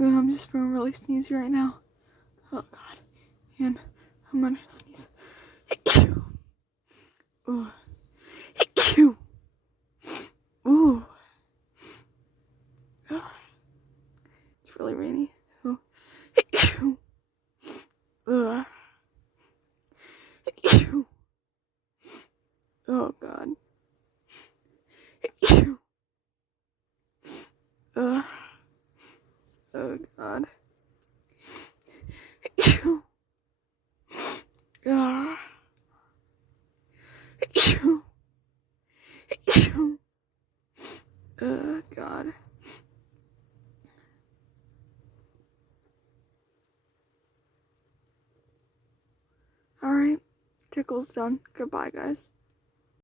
I'm just feeling really sneezy right now. Oh god. And I'm gonna sneeze. Ooh. Ooh. It's really rainy. Oh. Oh god. Oh god. Oh god. Alright. Tickle's done. Goodbye, guys.